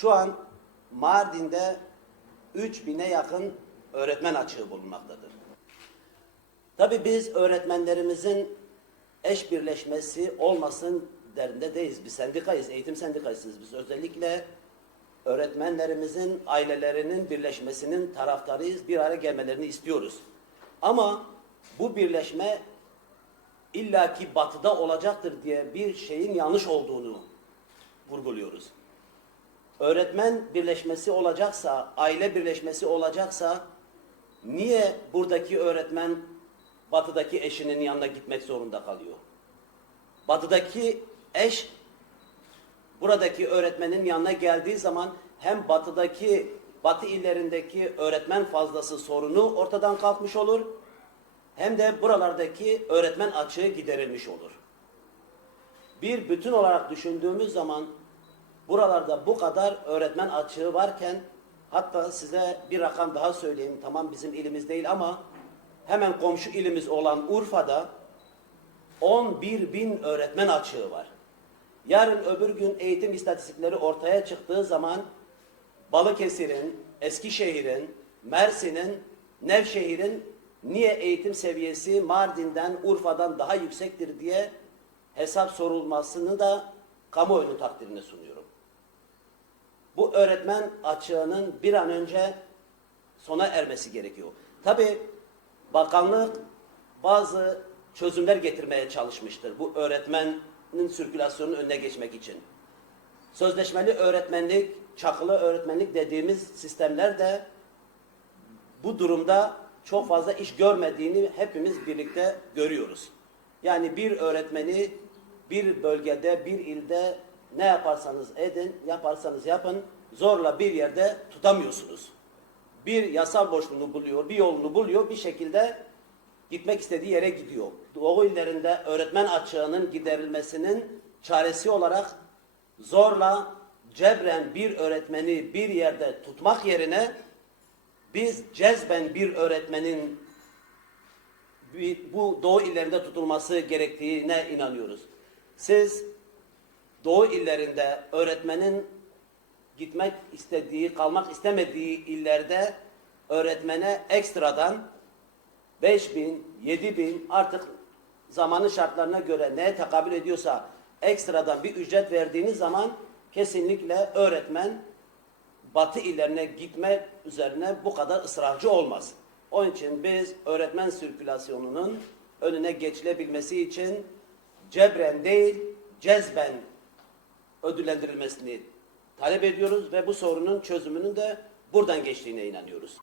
Şu an Mardin'de 3000'e yakın öğretmen açığı bulunmaktadır. Tabii biz öğretmenlerimizin eş birleşmesi olmasın derdinde değiliz. Biz sendikayız, eğitim sendikasıyız. Biz özellikle öğretmenlerimizin ailelerinin birleşmesinin taraftarıyız. Bir araya gelmelerini istiyoruz. Ama bu birleşme illaki batıda olacaktır diye bir şeyin yanlış olduğunu vurguluyoruz. Öğretmen birleşmesi olacaksa, aile birleşmesi olacaksa niye buradaki öğretmen batıdaki eşinin yanına gitmek zorunda kalıyor? Batıdaki eş buradaki öğretmenin yanına geldiği zaman hem batıdaki batı illerindeki öğretmen fazlası sorunu ortadan kalkmış olur hem de buralardaki öğretmen açığı giderilmiş olur. Bir bütün olarak düşündüğümüz zaman buralarda bu kadar öğretmen açığı varken hatta size bir rakam daha söyleyeyim. Tamam bizim ilimiz değil ama hemen komşu ilimiz olan Urfa'da 11 bin öğretmen açığı var. Yarın öbür gün eğitim istatistikleri ortaya çıktığı zaman Balıkesir'in, Eskişehir'in, Mersin'in, Nevşehir'in niye eğitim seviyesi Mardin'den, Urfa'dan daha yüksektir diye hesap sorulmasını da kamuoyunun takdirine sunuyorum. Bu öğretmen açığının bir an önce sona ermesi gerekiyor. Tabi bakanlık bazı çözümler getirmeye çalışmıştır bu öğretmenin sirkülasyonunun önüne geçmek için. Sözleşmeli öğretmenlik, çakılı öğretmenlik dediğimiz sistemler de bu durumda çok fazla iş görmediğini hepimiz birlikte görüyoruz. Yani bir öğretmeni bir bölgede, bir ilde ne yaparsanız edin, yaparsanız yapın, zorla bir yerde tutamıyorsunuz. Bir yasal boşluğunu buluyor, bir yolunu buluyor, bir şekilde gitmek istediği yere gidiyor. Doğu illerinde öğretmen açığının giderilmesinin çaresi olarak zorla cebren bir öğretmeni bir yerde tutmak yerine biz cezben bir öğretmenin bu Doğu illerinde tutulması gerektiğine inanıyoruz. Siz Doğu illerinde öğretmenin gitmek istediği, kalmak istemediği illerde öğretmene ekstradan 5 bin, 7 bin artık zamanın şartlarına göre neye tekabül ediyorsa ekstradan bir ücret verdiğiniz zaman kesinlikle öğretmen batı illerine gitme üzerine bu kadar ısrarcı olmaz. Onun için biz öğretmen sirkülasyonunun önüne geçilebilmesi için cebren değil cezben ödüllendirilmesini talep ediyoruz ve bu sorunun çözümünün de buradan geçtiğine inanıyoruz.